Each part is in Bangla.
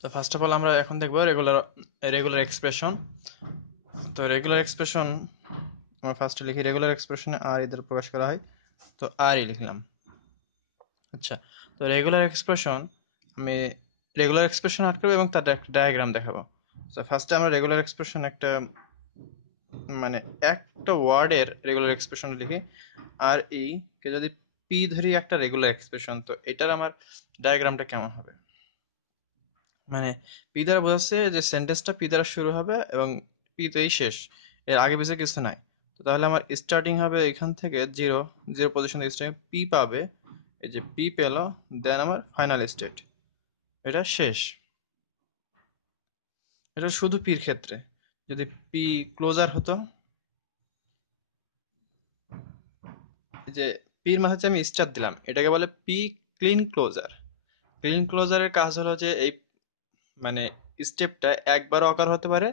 তো ফার্স্ট অফ অল আমরা এখন দেখবো রেগুলার রেগুলার এক্সপ্রেশন। তো রেগুলার এক্সপ্রেশন আমরা ফার্স্টে লিখি, রেগুলার এক্সপ্রেশনে আর এদের প্রকাশ করা হয়, তো আর লিখলাম। আচ্ছা, তো রেগুলার এক্সপ্রেশন আমি রেগুলার এক্সপ্রেশন আর্ট করবো এবং তার একটা ডায়াগ্রাম দেখাবো। তো ফার্স্টে আমরা রেগুলার এক্সপ্রেশন একটা মানে একটা ওয়ার্ডের রেগুলার এক্সপ্রেশন লিখি। আর কে যদি পি ধরি একটা রেগুলার এক্সপ্রেশন, তো এটার আমার ডায়াগ্রামটা কেমন হবে? মানে পি দ্বারা বোঝাচ্ছে যে সেন্টেন্সটা পি দ্বারা শুরু হবে এবং পি তেই শেষ, এর আগে পিছে কিছু নাই। তো তাহলে আমার স্টার্টিং হবে এখান থেকে জিরো, জিরো পজিশন থেকে স্টার্টিং পি পাবে, এই যে পি পেলো, দেন আমার ফাইনাল স্টেট, এটা শেষ। এটা শুধু পির ক্ষেত্রে। যদি পি ক্লোজার হতো, এই যে পির মাঝে আমি স্টার দিলাম, এটাকে বলে পি ক্লিন ক্লোজার। ক্লিন ক্লোজারের কাজ হলো যে এই মানে স্টেপটা একবারও আকার হতে পারে,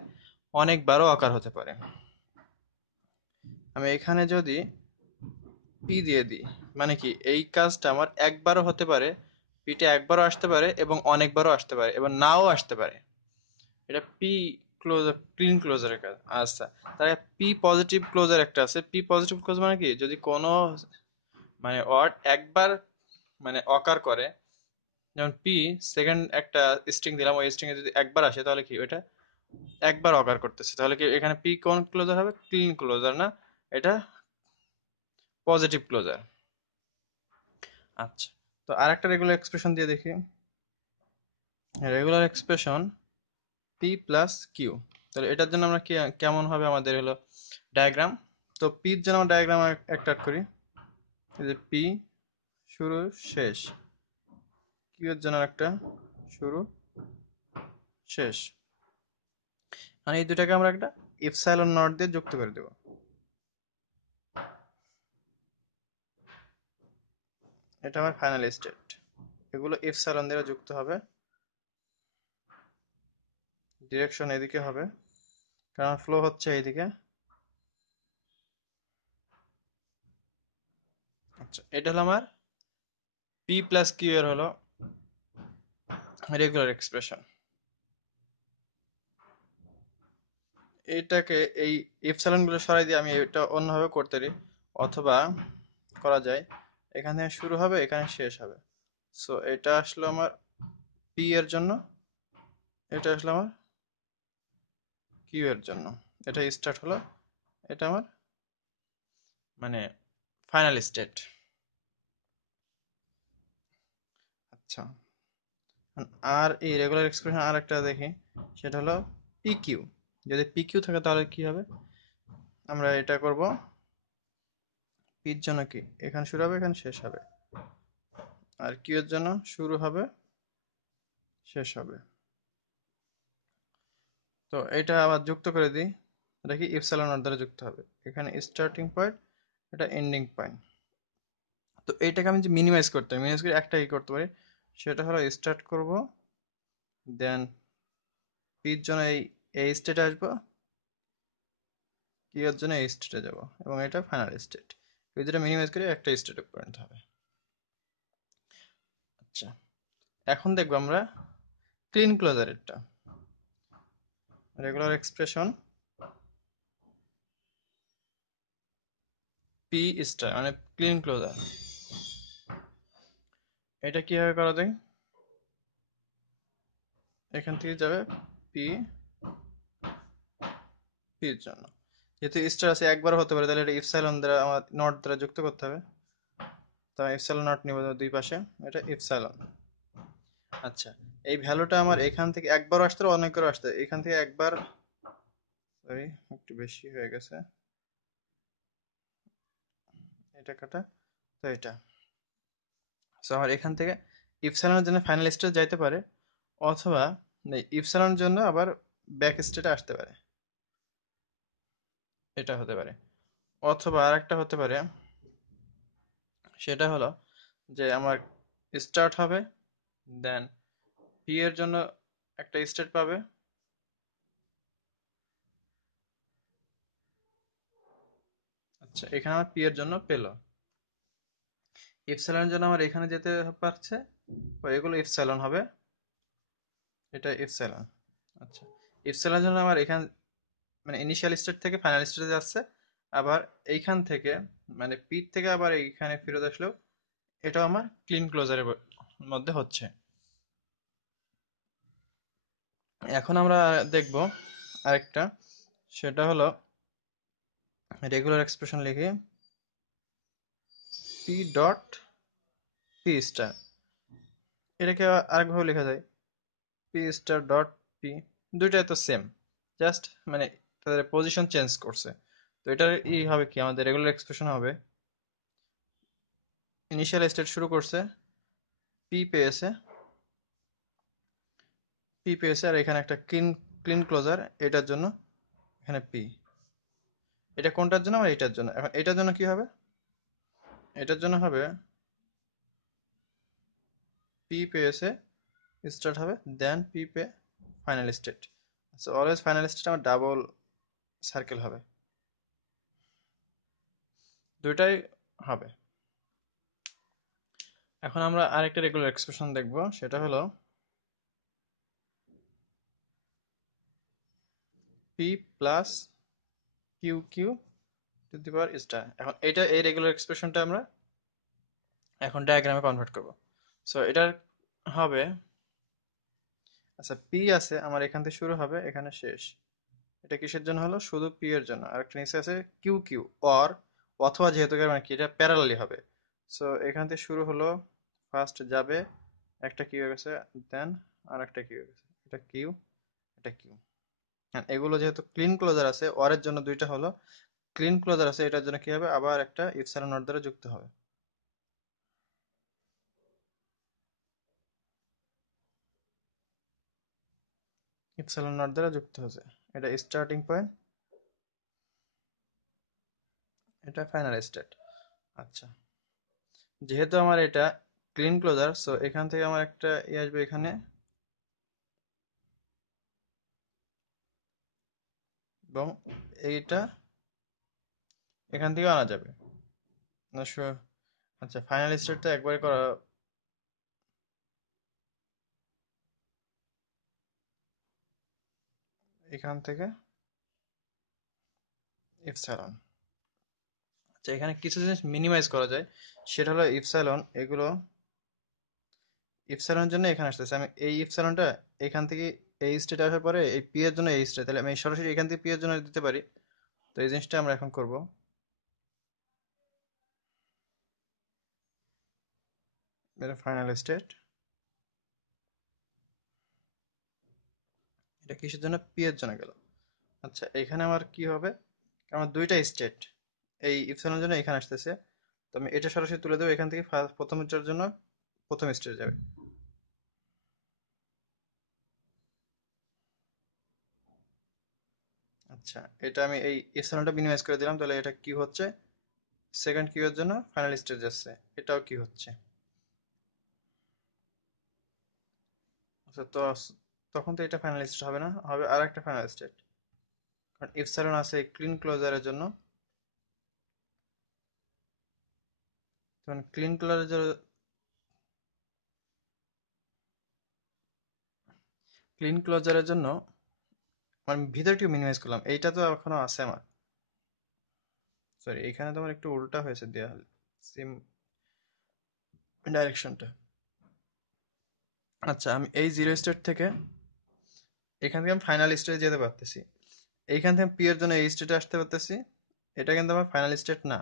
অনেকবারও আকার হতে পারে। আমি এখানে যদি পি দিয়ে দিই, মানে কি এই কাজটা আমার একবারও হতে পারে, পিটা একবারও আসতে পারে এবং অনেকবারও আসতে পারে এবং নাও আসতে পারে। এটা পি ক্লোজার, ক্লিন ক্লোজারের কাজ। আচ্ছা, তাহলে পি পজিটিভ ক্লোজার একটা আছে। পি পজিটিভ ক্লোজ মানে কি, যদি কোনো ওয়ার্ড একবার অকার করে, যেমন পি সেকেন্ড একটা স্ট্রিং দিলাম, ওই স্ট্রিং এ যদি একবার আসে তাহলে কি ওইটা একবার অকার করতেছে, তাহলে কি এখানে পি কোন ক্লোজার হবে? ক্লিন ক্লোজার না, এটা পজিটিভ ক্লোজার। আচ্ছা, তো আর একটা রেগুলার এক্সপ্রেশন দিয়ে দেখি। Regular expression P plus Q, তাহলে এটার জন্য আমরা কি কেমন হবে আমাদের হলো ডায়াগ্রাম। তো পির জন্য আমরা ডায়াগ্রাম একটা করি, এই যে পি শুরু শেষ, কিউ এর জন্য একটা শুরু শেষ, মানে এই দুটাকে আমরা একটা ইপসাইলন নট দিয়ে যুক্ত করে দেবো। এটা আমার ফাইনাল স্টেট, এগুলো ইপসাইলন দিয়ে যুক্ত হবে। ডিরেকশন এদিকে হবে কারণ ফ্লো হচ্ছে এইদিকে। আচ্ছা, এটা হলো আমার পি প্লাস কিউ এর হলো রেগুলার এক্সপ্রেশন। এটাকে এই এপসাইলন গুলো সরাই দিয়ে আমি এটা অন্যভাবে করতে পারি, অথবা করা যায় এখানে শুরু হবে এখানে শেষ হবে। সো এটা আসলো আমার পি এর জন্য, এটা আসলো আমার কিউ এর জন্য। এটা স্টার্ট হলো, এটা আমার মানে ফাইনাল স্টেট। আচ্ছা, আর এই রেগুলার এক্সপ্রেশন আর একটা দেখি, সেটা হলো পি কিউ। যদি পি কিউ থাকে তাহলে কি হবে? আমরা এটা করব, পির জন্য কি এখানে শুরু হবে এখানে শেষ হবে, আর কিউ এর জন্য শুরু হবে শেষ হবে। তো এটা আবার যুক্ত করে দিই, এটা কি ইপসিলন নট দ্বারা যুক্ত হবে, এখানে স্টার্টিং পয়েন্ট, এটা এন্ডিং পয়েন্ট। তো এইটাকে আমি যে মিনিমাইজ করতে পারি, মিনিমাইজ করে একটা কি করতে পারি, সেটা হলো স্টার্ট করব, দেন পির জন্য এই স্টেটে আসবো, কিউ এর জন্য এই স্টেটে যাব, এবং এটা ফাইনাল স্টেট। এই দুটো মিনিমাইজ করে একটা স্টেটে পয়েন্ট হবে। আচ্ছা, এখন দেখবো আমরা ক্লিন ক্লোজারেরটা। রেগুলার এক্সপ্রেশন পি স্টার মানে ক্লিন ক্লোজার, এটা কিভাবে করা যায়? এখান থেকে যাবে পি, পির জন্য যেহেতু স্টার আছে একবার হতে পারে, তাহলে এটা ইপসাইলন দ্বারা আমার নট দ্বারা যুক্ত করতে হবে। তো আমি ইপসাইলন নট নিব দুই পাশে, এটা ইপসাইলন। আচ্ছা, এই ভ্যালুটা আমার এখান থেকে একবারও আসতে পারে অনেকবারও আসতে পারে। এখান থেকে একবার, সরি একটু বেশি হয়ে গেছে, এটা কাটা, তো এটা। সো আমার এখান থেকে ইপসাইলনের জন্য ফাইনাল স্টেট যাইতে পারে, অথবা ইপসাইলনের জন্য আবার ব্যাক স্টেটে আসতে পারে, এটা হতে পারে। অথবা আর একটা হতে পারে, সেটা হলো যে আমার স্টার্ট হবে, দেন পি এর জন্য একটা স্টেট পাবে, আচ্ছা এখানে আমার পি এর জন্য পেলো, এপসাইলনের জন্য আমার এখানে যেতে পারছে, তো এগুলো এপসাইলন হবে, এটা ইপসাইলন। আচ্ছা, ইপসাইলনের জন্য আমার এখান মানে ইনিশিয়াল স্টেট থেকে ফাইনাল স্টেটে যাচ্ছে, আবার এইখান থেকে মানে পি থেকে আবার এইখানে ফেরত আসলেও এটাও আমার ক্লিন ক্লোজারের মধ্যে হচ্ছে। এখন আমরা দেখব আরেকটা, সেটা হলো রেগুলার এক্সপ্রেশন লিখি পি ডট পি স্টার। এটাকে আরেকভাবে লেখা যায় পি স্টার ডট পি। দুইটাই তো সেম, জাস্ট মানে তাদের পজিশন চেঞ্জ করছে। তো এটার হবে কি, আমাদের রেগুলার এক্সপ্রেশন হবে ইনিশিয়াল স্টেট শুরু করছে পি পেয়েছে, পি পেয়েছে আর এখানে একটা ক্লিন ক্লিন ক্লোজার এটার জন্য, এখানে পি। এটা কোনটার জন্য? আমার এটার জন্য। এখন এটার জন্য কি হবে? এটার জন্য হবে পি পেয়েছে স্টার্ট হবে, দেন পি পে final state. So always final state আমার ডাবল সার্কেল হবে, দুইটাই হবে। এখন আমরা আরেকটা রেগুলার এক্সপ্রেশন দেখব, সেটা হলো P plus Q Q to the power star. এখন এটা এই রেগুলার এক্সপ্রেশনটা আমরা এখন ডায়াগ্রামে কনভার্ট করব। সো এটার হবে, আচ্ছা পি আছে আমার এখান থেকে শুরু হবে এখানে শেষ। এটা কিসের জন্য হলো? শুধু পি এর জন্য। আর একটা নিচে আছে কিউ কিউ অর, অথবা যেহেতু মানে কি এটা প্যারালালি হবে। সো এখান থেকে শুরু হলো, ফার্স্ট যাবে একটা কিউ গেছে, দেন আর একটা কিউ গেছে, এটা কিউ এটা কিউ। হ্যাঁ, এগুলো যেহেতু ক্লিন ক্লোজার আছে, অরের জন্য দুইটা হলো, ক্লিন ক্লোজার আছে এটার জন্য কি হবে, আবার একটা ইপসাইলন নট দ্বারা যুক্ত হবে। ইপসাইলন নট দ্বারা যুক্ত হয়েছে, এটা স্টার্টিং পয়েন্ট, এটা ফাইনাল স্টেট। আচ্ছা, যেহেতু আমার এটা ক্লিন ক্লোজার, সো এখান থেকে আমার একটা আসবে এখানে, এবং এইটা এখান থেকে আনা যাবে না আচ্ছা, ফাইনাল স্টেটটা একবারে করা, এখান থেকে ইপসাইলন। আচ্ছা, এখানে কিছু জিনিস মিনিমাইজ করা যায়, সেটা হলো ইপসাইলন, এগুলো ইপসাইলনের জন্য এখানে আসতেছে, আমি এই ইপসাইলনটা এখান থেকে এই স্টেটে আসার পরে এই পি এর জন্য এই স্টেট, তাহলে আমি সরাসরি এখান থেকে পি এর জন্য দিতে পারি। তো এই জিনিসটা আমরা এখন করব। এটা ফাইনাল স্টেট, এটা কিসের জন্য? পি এর জন্য গেল। আচ্ছা, এখানে আমার কি হবে, আমার দুইটা স্টেট এই ইপসাইলনের জন্য এখানে আসতেছে, তো আমি এটা সরাসরি তুলে দেবো এখান থেকে, প্রথমটার জন্য প্রথম স্টেটে যাবে। আচ্ছা, এটা আমি এই এপসিলনটা মিনিমাইজ করে দিলাম, তাহলে এটা কি হচ্ছে, সেকেন্ড কিউ এর জন্য ফাইনাল স্টেজ যাচ্ছে, এটাও কি হচ্ছে। আচ্ছা, তো তখন তো এটা ফাইনাল স্টেট হবে না, হবে আর একটা ফাইনাল স্টেট, কারণ এপসিলন আছে ক্লিন ক্লোজারের জন্য। তখন ক্লিন ক্লোজারের জন্য আমি ভিতরটিও মিনিমাইজ করলাম, এইটা তো এখনো আছে আমার, সরি এখানে তো আমার একটু উল্টা হয়েছে দেওয়া হলে সেম ডাইরেকশনটা। আচ্ছা, আমি এই জিরো স্টেট থেকে এখান থেকে আমি ফাইনাল স্টেটে যেতে পারতেছি, এইখান থেকে পি এর জন্য এই স্টেটে আসতে পারতেছি, এটা কিন্তু আমার ফাইনাল স্টেট না।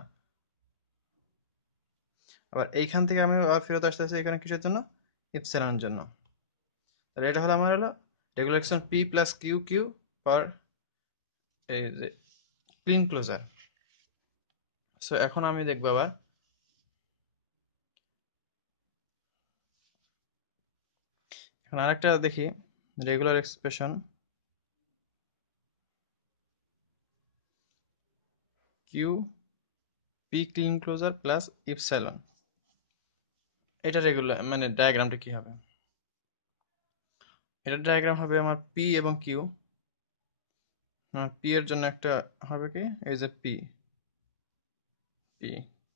আবার এইখান থেকে আমি আবার ফেরত আসতেছি এখানে কিসের জন্য? ইপসিলনের জন্য। তাহলে এটা হলো আমার হলো regulation P plus Q Q for এই যে ক্লিন ক্লোজার। সো এখন আমি দেখবো আবার, এখন আরেকটা দেখি regular expression Q P clean closure plus epsilon. এটা রেগুলার মানে ডায়াগ্রামটা কি হবে? এটা ডায়াগ্রাম হবে আমার পি এবং কিউ। পি এর জন্য একটা হবে কি, এই যে পি পি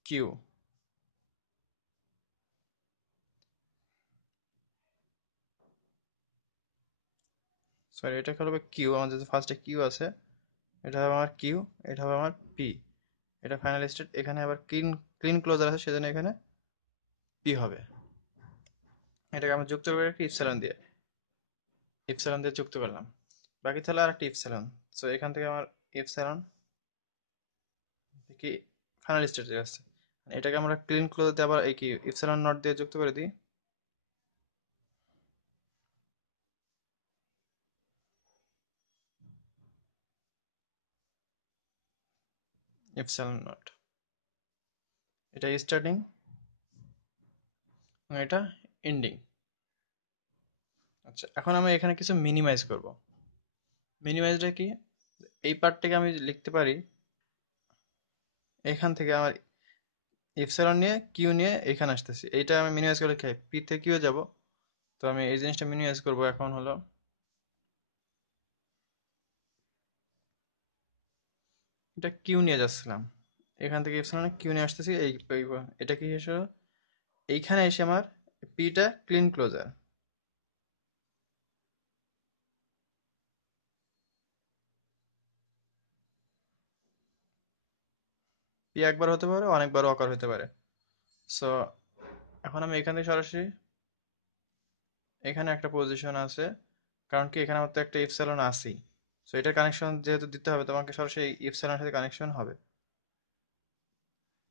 কিউ, সরি, এটা হবে কিউ, আমাদের ফার্স্টে কিউ আছে, এটা হবে আমার কিউ, এটা হবে আমার পি, এটা ফাইনাল স্টেট। এখানে আবার ক্লিন ক্লিন ক্লোজার আছে, সেজন্য এখানে পি হবে। এটাকে আমরা যুক্ত করে রাখি ইপসিলন দিয়ে, ইপসিলন দিয়ে যুক্ত করলাম। বাকি তাহলে আর একটা ইপসিলন। সো এখান থেকে আমার ইপসিলন কি ফাইনাল স্টেটে আসছে, এটাকে আমরা ক্লিন ক্লোজ দিয়ে আবার এই কি ইপসিলন নট দিয়ে যুক্ত করে দিই। ইপসিলন নট, এটা স্টার্টিং, এটা এন্ডিং। আচ্ছা, এখন আমি এখানে কিছু মিনিমাইজ করব। মিনিমাইজটা কি, এই পার্টটাকে আমি লিখতে পারি এখান থেকে আমার ইপসিলন নিয়ে কিউ নিয়ে এখানে আসতেছি, এইটা আমি মিনিমাইজ করে খাই পি তে কিউ যাব। তো আমি এই জিনিসটা মিনিমাইজ করব, এখন হলো এটা কিউ নিয়ে যাচ্ছিলাম, এখান থেকে ইপসিলনে কিউ নিয়ে আসতেছি, এটা কি এসে এইখানে এসে আমার পিটা ক্লিন ক্লোজার। পি একবার হতে পারে, অনেকবার অকার হতে পারে। সো এখন আমি এখান থেকে সরাসরি এখানে একটা পজিশন আছে, কারণ কি এখানে আমার তো একটা ইপসিলন আছেই। সো এটার কানেকশন যেহেতু দিতে হবে, তোমাকে সরাসরি ইপসিলনের সাথে কানেকশন হবে।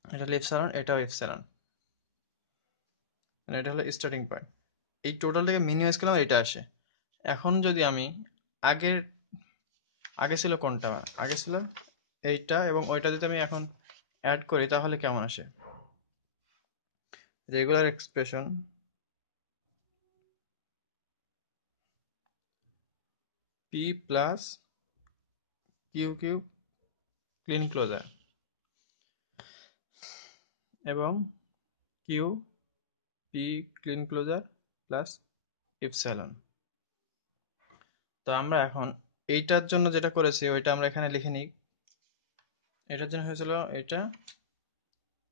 এটা হলো ইপসিলন, এটাও ইপসিলন, মানে এটা হলো স্টার্টিং পয়েন্ট। এই টোটালটাকে মিনিমাইজ করলাম, এটা আসে। এখন যদি আমি আগের আগে ছিল কোনটা, আগে ছিল এইটা, এবং ওইটা যদি আমি এখন অ্যাড করি তাহলে কেমন আসে। Regular expression P plus Q Q clean closure এবং Q P clean closure plus epsilon. তো আমরা এখন এইটার জন্য যেটা করেছি ওইটা আমরা এখানে লিখে নিই। এটার জন্য হয়েছিল এটা,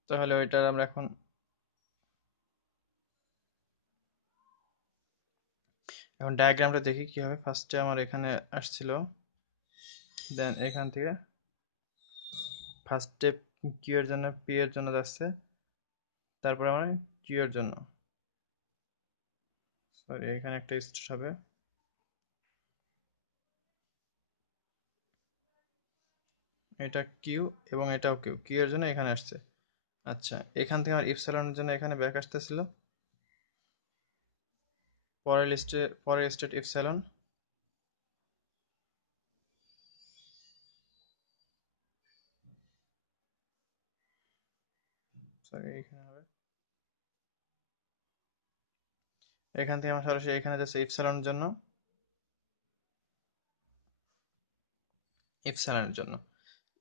তাহলে ওইটার আমরা এখন ডায়াগ্রামটা দেখি কি হবে। ফার্স্টে আমার এখানে আসছিল, দেন এখান থেকে ফার্স্টে কিউ এর জন্য পি এর জন্য যাচ্ছে, তারপরে আমার কিউ এর জন্য, সরি এখানে একটা স্টেট হবে, এটা কিউ এবং এটাও কিউ, কিউ এর জন্য এখানে আসছে। আচ্ছা, এখান থেকে আমার ইপসিলনের জন্য এখানে ব্যাক আসতেছিল, পরের স্টেট ইপসিলন, সরি এখানে হবে, এখান থেকে আমার সরাসরি এখানে যাচ্ছে ইপসিলনের জন্য, ইপসিলনের জন্য,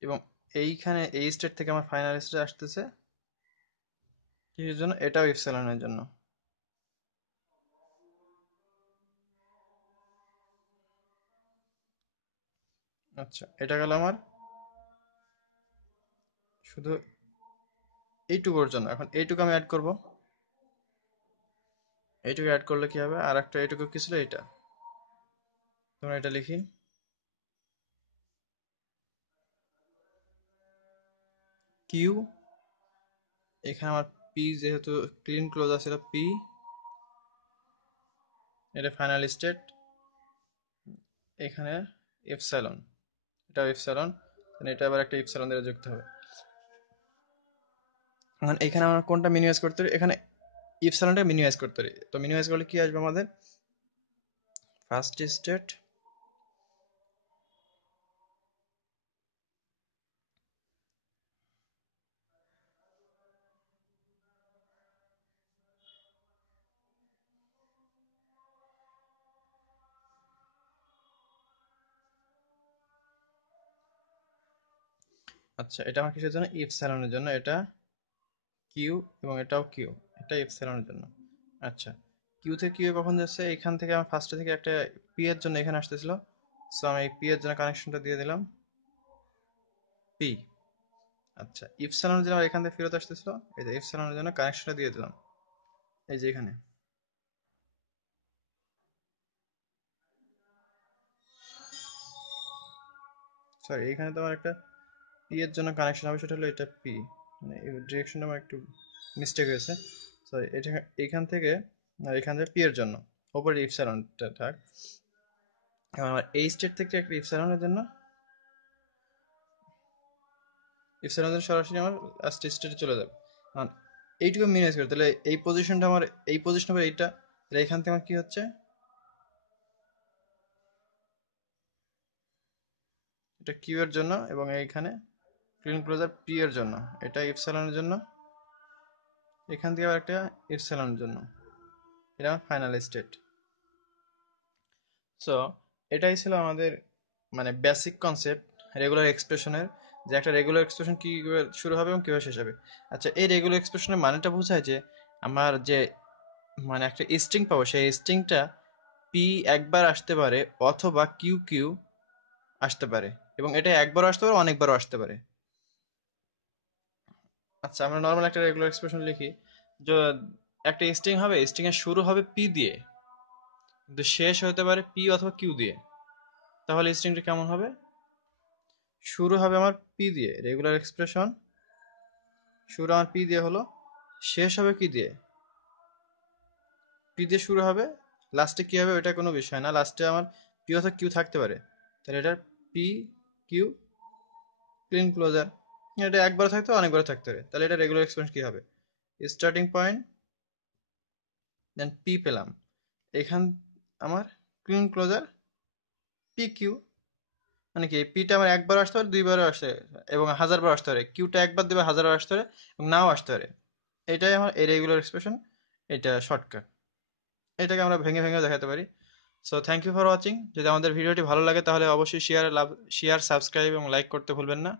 এবং এইখানে এই স্টেট থেকে আমার ফাইনাল স্টেট আসতেছে কিসের জন্য, এটাও ইপসিলনের জন্য। আচ্ছা, এটা গেল আমার শুধু এইটুকুর জন্য। এখন এইটুকু আমি অ্যাড করব, এইটুকু অ্যাড করলে কি হবে, আর একটা এইটুকু কি ছিল এটা, তোমরা এটা লিখি কিউ, এখানে আমার পি যেহেতু ক্লিন ক্লোজ ছিল পি, এটা ফাইনাল স্টেট, এখানে এপসাইলন, এটা এপসাইলন, এটা আবার একটা এপসাইলন দ্বারা যুক্ত হবে। এখন এখানে আমরা কোনটা মিনিমাইজ করতে পারি, এখানে এপসাইলনটা মিনিমাইজ করতে পারি। তো মিনিমাইজ করলে কি আসবে আমাদের, ফার্স্ট স্টেট আচ্ছা, এটা আমার কিসের জন্য, এপসাইলনের জন্য, এটা কিউ এবং এটাও কিউ, এটা এপসাইলনের জন্য। আচ্ছা, কিউ থেকে কিউ কখন যাচ্ছে, এখান থেকে আমার ফার্স্টে থেকে একটা পি এর জন্য এখানে আসতেছিল, সো আমি পি এর জন্য কানেকশনটা দিয়ে দিলাম পি। আচ্ছা, ইপসিলনের জন্য এখান থেকে ফেরত আসতেছিল, এই যে ইপসিলনের জন্য কানেকশনটা দিয়ে দিলাম এই যে এখানে। সরি এখানে তো আমার একটা পি এর জন্য কানেকশন হবে, সেটা হলো এটা পি, মানে এই ডিরেকশনটা আমার একটু মিস্টেক হয়েছে। সরি এটা এখান থেকে আর এখান থেকে পি এর জন্য ওপরে ইপসালনটা থাক। এখন আমার এই স্টেট থেকে একটা ইপসালনের জন্য ইপসালনের সরাসরি আমার লাস্ট স্টেটে চলে যাবে। কারণ এইটুকু মিনিমাইজ করে, তাহলে এই পজিশনটা আমার এই পজিশন হবে এইটা, তাহলে এখান থেকে আমার কি হচ্ছে, এটা কিউ এর জন্য এবং এইখানে ক্লিন ক্লোজার পি এর জন্য, এটা ইপসালনের জন্য, এখান থেকে আবার একটা ইপসালনের জন্য, এটা আমার ফাইনাল স্টেট। সো এটাই ছিল আমাদের মানে বেসিক কনসেপ্ট রেগুলার এক্সপ্রেশনের, যে একটা রেগুলার এক্সপ্রেশন কীভাবে শুরু হবে এবং কীভাবে শেষ হবে। আচ্ছা এই রেগুলার এক্সপ্রেশনের মানেটা বোঝায় যে আমার যে মানে একটা স্ট্রিং পাবো, সেই স্ট্রিংটা পি একবার আসতে পারে অথবা কিউ কিউ আসতে পারে, এবং এটা একবারও আসতে পারে অনেকবারও আসতে পারে। আচ্ছা আমরা নর্মাল একটা রেগুলার এক্সপ্রেশন লিখি, যে একটা স্ট্রিং হবে, স্ট্রিং এর শুরু হবে পি দিয়ে কিন্তু শেষ হতে পারে পি অথবা কিউ দিয়ে। তাহলে স্ট্রিংটা কেমন হবে, শুরু হবে আমার পি দিয়ে, রেগুলার এক্সপ্রেশন শুরু আমার পি দিয়ে হলো, শেষ হবে কি দিয়ে, পি দিয়ে শুরু হবে, লাস্টে কি হবে ওটা কোনো বিষয় না, লাস্টে আমার পি অথবা কিউ থাকতে পারে, তাহলে এটার পি কিউ ক্লিন ক্লোজার, এটা একবার থাকতে অনেকবার থাকতে পারে, তাহলে এটা রেগুলার এক্সপ্রেশন কি হবে, স্টার্টিং পয়েন্ট দেন পি পেলাম, এখান আমার ক্লিন ক্লোজার পি কিউ, মানে কি পিটা আমার একবার আসতে পারে দুইবারও আসতে পারে এবং হাজারবার আসতে পারে, কিউটা একবার দেবে হাজারবার আসতে পারে এবং নাও আসতে পারে। এটাই আমার এই রেগুলার এক্সপ্রেশন, এটা শর্টকাট, এটাকে আমরা ভেঙে ভেঙে দেখাতে পারি। So thank you for watching. যদি আমাদের ভিডিওটি ভালো লাগে তাহলে অবশ্যই শেয়ার সাবস্ক্রাইব এবং লাইক করতে ভুলবেন না।